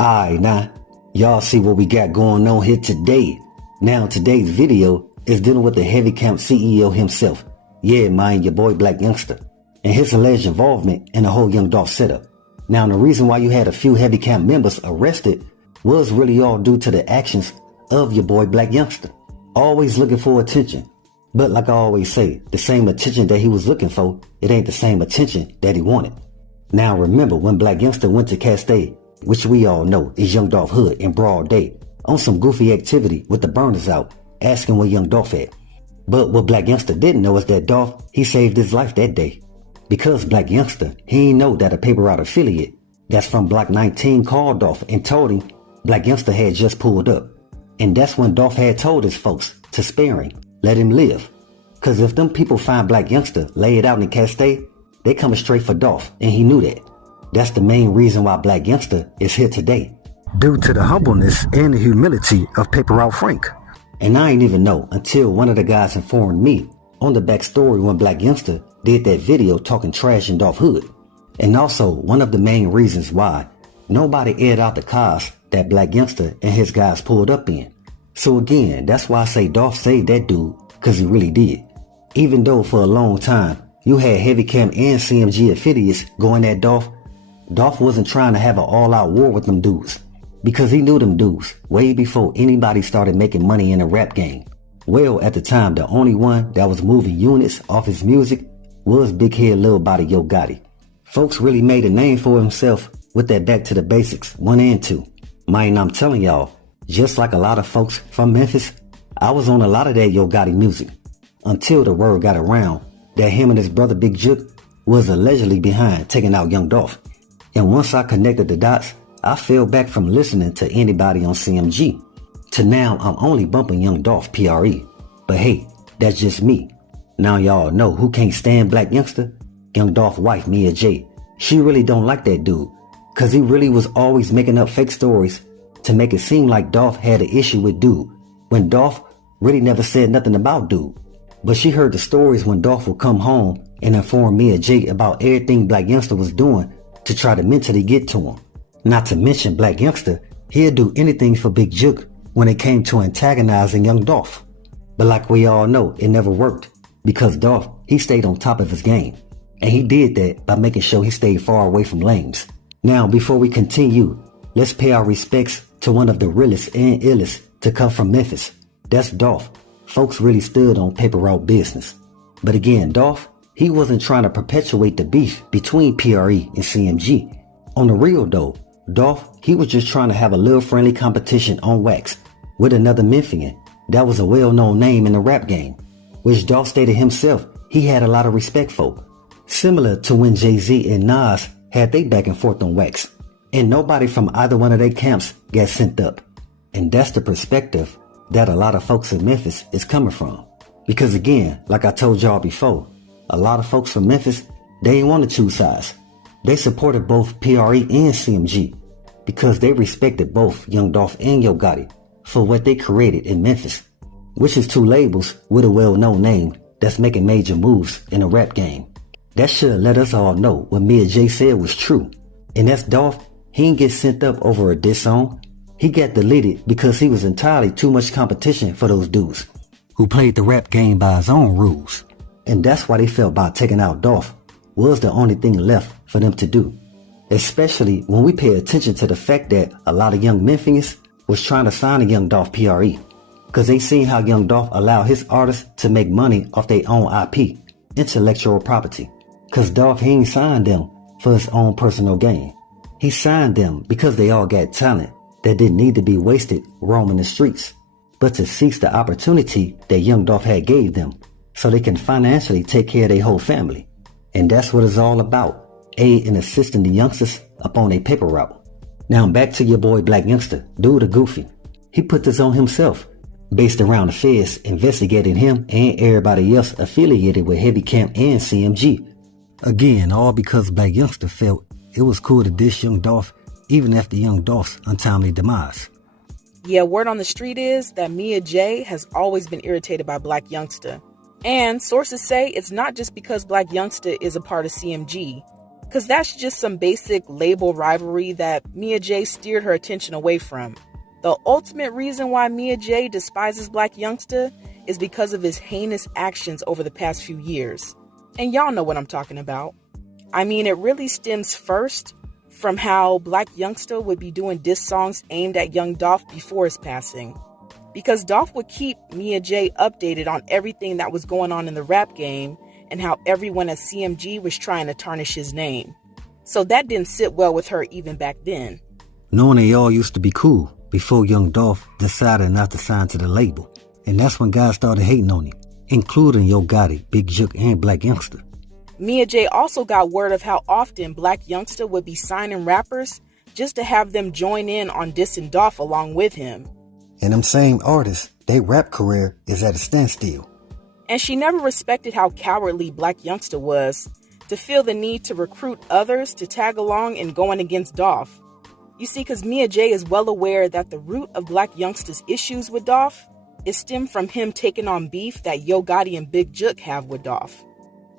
Alright, now, y'all see what we got going on here today. Now, today's video is dealing with the Heavy Camp CEO himself. Yeah, man, your boy Blac Youngsta. And his alleged involvement in the whole Young Dolph setup. Now, the reason why you had a few Heavy Camp members arrested was really all due to the actions of your boy Blac Youngsta. Always looking for attention. But like I always say, the same attention that he was looking for, it ain't the same attention that he wanted. Now remember when Blac Youngsta went to Castay, which we all know is Young Dolph hood in broad day, on some goofy activity with the burners out, asking where Young Dolph at. But what Blac Youngsta didn't know is that Dolph, he saved his life that day. Because Blac Youngsta, he ain't know that a paper route affiliate that's from Block 19 called Dolph and told him Blac Youngsta had just pulled up. And that's when Dolph had told his folks to spare him, let him live. Cause if them people find Blac Youngsta laid out in Castay, they coming straight for Dolph, and he knew that. That's the main reason why Blac Youngsta is here today. Due to the humbleness and the humility of Paper Route Frank. And I ain't even know until one of the guys informed me on the backstory when Blac Youngsta did that video talking trash in Dolph hood. And also one of the main reasons why nobody aired out the cars that Blac Youngsta and his guys pulled up in. So again, that's why I say Dolph saved that dude, cause he really did. Even though for a long time, you had Heavy Camp and CMG affiliates going at Dolph, Dolph wasn't trying to have an all-out war with them dudes. Because he knew them dudes way before anybody started making money in the rap game. Well, at the time, the only one that was moving units off his music was Big Head Lil Body Yo Gotti. Folks really made a name for himself with that Back to the Basics 1 and 2. Man, I'm telling y'all, just like a lot of folks from Memphis, I was on a lot of that Yo Gotti music. Until the word got around that him and his brother Big Jook was allegedly behind taking out Young Dolph. And once I connected the dots, I fell back from listening to anybody on CMG. To now, I'm only bumping Young Dolph PRE. But hey, that's just me. Now y'all know who can't stand Blac Youngsta? Young Dolph wife Mia J. She really don't like that dude. Cause he really was always making up fake stories to make it seem like Dolph had an issue with dude. When Dolph really never said nothing about dude. But she heard the stories when Dolph would come home and inform Mia J about everything Blac Youngsta was doing to try to mentally get to him. Not to mention Blac Youngsta, he'd do anything for Big Jook when it came to antagonizing Young Dolph. But like we all know, it never worked because Dolph, he stayed on top of his game. And he did that by making sure he stayed far away from lames. Now, before we continue, let's pay our respects to one of the realest and illest to come from Memphis. That's Dolph. Folks really stood on paper route business. But again, Dolph, he wasn't trying to perpetuate the beef between PRE and CMG. On the real though, Dolph, he was just trying to have a little friendly competition on wax with another Memphian that was a well-known name in the rap game, which Dolph stated himself he had a lot of respect for. Similar to when Jay-Z and Nas had they back and forth on wax, and nobody from either one of their camps got sent up. And that's the perspective that a lot of folks in Memphis is coming from. Because again, like I told y'all before, a lot of folks from Memphis, they ain't want to choose sides. They supported both PRE and CMG because they respected both Young Dolph and Yo Gotti for what they created in Memphis, which is two labels with a well-known name that's making major moves in the rap game. That should let us all know what Mia J said was true. And that's Dolph, he didn't get sent up over a diss song. He got deleted because he was entirely too much competition for those dudes who played the rap game by his own rules. And that's why they felt about taking out Dolph was the only thing left for them to do. Especially when we pay attention to the fact that a lot of young Memphians was trying to sign a Young Dolph PRE. Cause they seen how Young Dolph allowed his artists to make money off their own IP, intellectual property. Cause Dolph, he ain't signed them for his own personal gain. He signed them because they all got talent that didn't need to be wasted roaming the streets, but to seize the opportunity that Young Dolph had gave them so they can financially take care of their whole family. And that's what it's all about, aid and assisting the youngsters up on a paper route. Now back to your boy Blac Youngsta, dude a goofy. He put this on himself, based around the feds investigating him and everybody else affiliated with Heavy Camp and CMG. Again, all because Blac Youngsta felt it was cool to diss Young Dolph even after Young Dolph's untimely demise. Yeah, word on the street is that Mia J has always been irritated by Blac Youngsta. And sources say it's not just because Blac Youngsta is a part of CMG. Cause that's just some basic label rivalry that Mia J steered her attention away from. The ultimate reason why Mia J despises Blac Youngsta is because of his heinous actions over the past few years. And y'all know what I'm talking about. I mean, it really stems first from how Blac Youngsta would be doing diss songs aimed at young Dolph before his passing. Because Dolph would keep Mia J updated on everything that was going on in the rap game and how everyone at CMG was trying to tarnish his name. So that didn't sit well with her even back then. Knowing they all used to be cool before young Dolph decided not to sign to the label. And that's when guys started hating on him, including Yo Gotti, Big Jook, and Blac Youngsta. Mia J also got word of how often Blac Youngsta would be signing rappers just to have them join in on dissing Dolph along with him. And them same artists, their rap career is at a standstill. And she never respected how cowardly Blac Youngsta was to feel the need to recruit others to tag along in going against Dolph. You see, because Mia J is well aware that the root of Blac Youngsta's issues with Dolph is stemmed from him taking on beef that Yo Gotti and Big Jook have with Dolph.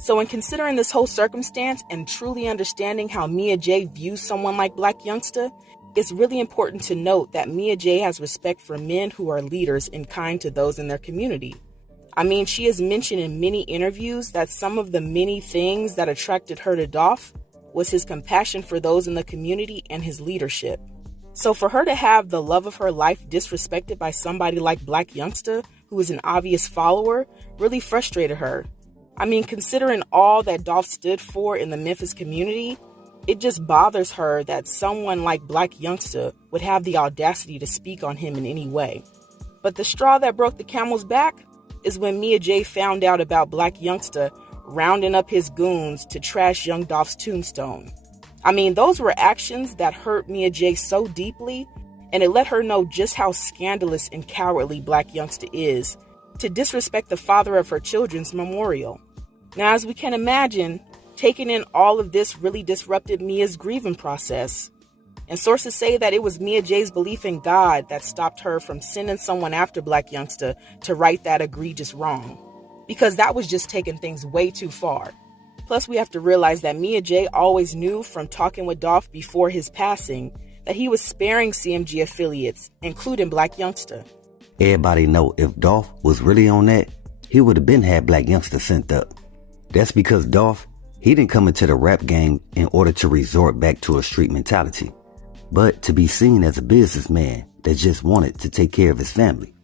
So in considering this whole circumstance and truly understanding how Mia J views someone like Blac Youngsta, it's really important to note that Mia J has respect for men who are leaders and kind to those in their community. I mean, she has mentioned in many interviews that some of the many things that attracted her to Dolph was his compassion for those in the community and his leadership. So for her to have the love of her life disrespected by somebody like Blac Youngsta, who is an obvious follower, really frustrated her. I mean, considering all that Dolph stood for in the Memphis community, it just bothers her that someone like Blac Youngsta would have the audacity to speak on him in any way. But the straw that broke the camel's back is when Mia J found out about Blac Youngsta rounding up his goons to trash young Dolph's tombstone. I mean, those were actions that hurt Mia J so deeply, and it let her know just how scandalous and cowardly Blac Youngsta is to disrespect the father of her children's memorial. Now, as we can imagine, taking in all of this really disrupted Mia's grieving process. And sources say that it was Mia J's belief in God that stopped her from sending someone after Blac Youngsta to right that egregious wrong, because that was just taking things way too far. Plus, we have to realize that Mia J always knew from talking with Dolph before his passing that he was sparing CMG affiliates, including Blac Youngsta. Everybody know if Dolph was really on that, he would have been had Blac Youngsta sent up. That's because Dolph, he didn't come into the rap game in order to resort back to a street mentality, but to be seen as a businessman that just wanted to take care of his family.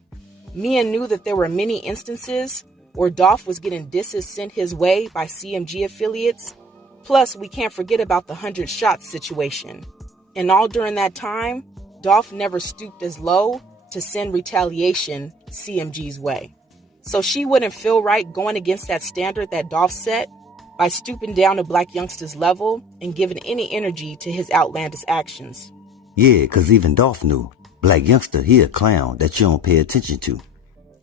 Mia knew that there were many instances where Dolph was getting disses sent his way by CMG affiliates. Plus, we can't forget about the 100 shots situation. And all during that time, Dolph never stooped as low to send retaliation CMG's way. So she wouldn't feel right going against that standard that Dolph set by stooping down to Blac Youngsta's level and giving any energy to his outlandish actions. Yeah, because even Dolph knew Blac Youngsta, he a clown that you don't pay attention to.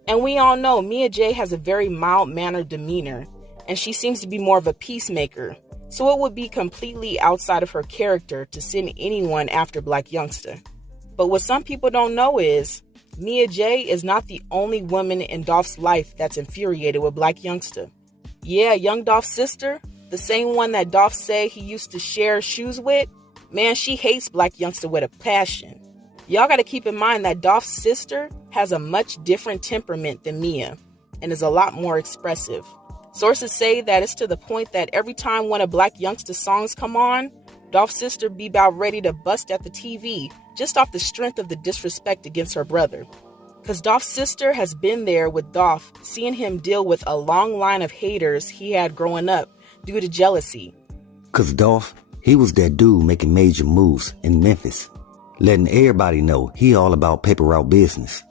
And we all know Mia J has a very mild-mannered demeanor, and she seems to be more of a peacemaker. So it would be completely outside of her character to send anyone after Blac Youngsta. But what some people don't know is Mia J is not the only woman in Dolph's life that's infuriated with Blac Youngsta. Yeah, young Dolph's sister, the same one that Dolph said he used to share shoes with, man, she hates Blac Youngsta with a passion. Y'all gotta keep in mind that Dolph's sister has a much different temperament than Mia and is a lot more expressive. Sources say that it's to the point that every time one of Blac Youngsta's songs come on, Dolph's sister be about ready to bust at the TV just off the strength of the disrespect against her brother. Because Dolph's sister has been there with Dolph, seeing him deal with a long line of haters he had growing up due to jealousy. Because Dolph, he was that dude making major moves in Memphis, letting everybody know he all about paper route business.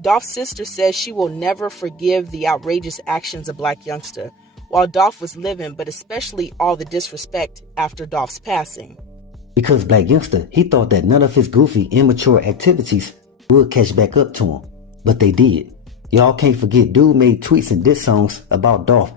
Dolph's sister says she will never forgive the outrageous actions of Blac Youngsta while Dolph was living, but especially all the disrespect after Dolph's passing. Because Blac Youngsta, he thought that none of his goofy, immature activities would catch back up to him, but they did. Y'all can't forget dude made tweets and diss songs about Dolph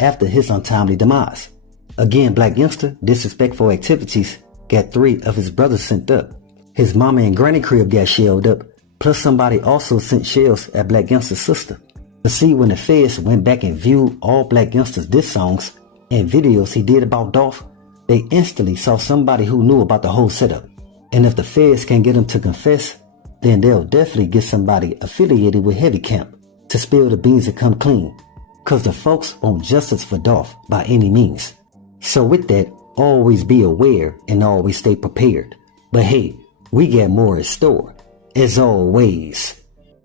after his untimely demise. Again, Blac Youngsta, disrespectful activities got 3 of his brothers sent up. His mama and granny crib got shelled up, plus somebody also sent shells at Blac Youngsta's sister. But see, when the feds went back and viewed all Blac Youngsta's diss songs and videos he did about Dolph, they instantly saw somebody who knew about the whole setup. And if the feds can't get them to confess, then they'll definitely get somebody affiliated with Heavy Camp to spill the beans and come clean. Cause the folks want justice for Dolph by any means. So with that, always be aware and always stay prepared. But hey, we got more in store. As always,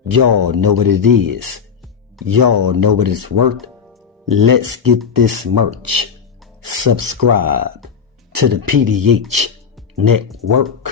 y'all know what it is. Y'all know what it's worth. Let's get this merch. Subscribe to the PDH Network.